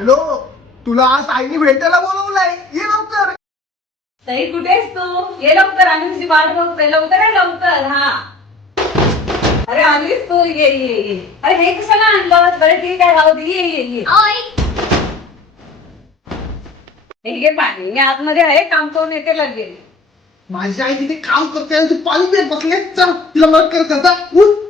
Hello तुला आज आईने भेटायला बोलवलंय. ये लवकर. ताई कुठेस तू? ये लवकर आम्ही तुझी वाट बघतोय. लवकर आहे लवकर हा. अरे आलीस तू ये ये ये. अरे हे कशाला आणलं? बरं ठीक आहे राहू दे. ये ये ये. हे घे पाणी. मी आतमध्ये आहे काम करून येते लगेच. माझी आई तिथे काम करते आणि तू पाणी बसले चल तिला मदत करत उठ.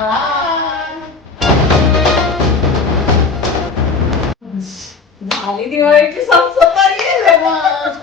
Bye. Dale, Dios, que son superiores, man.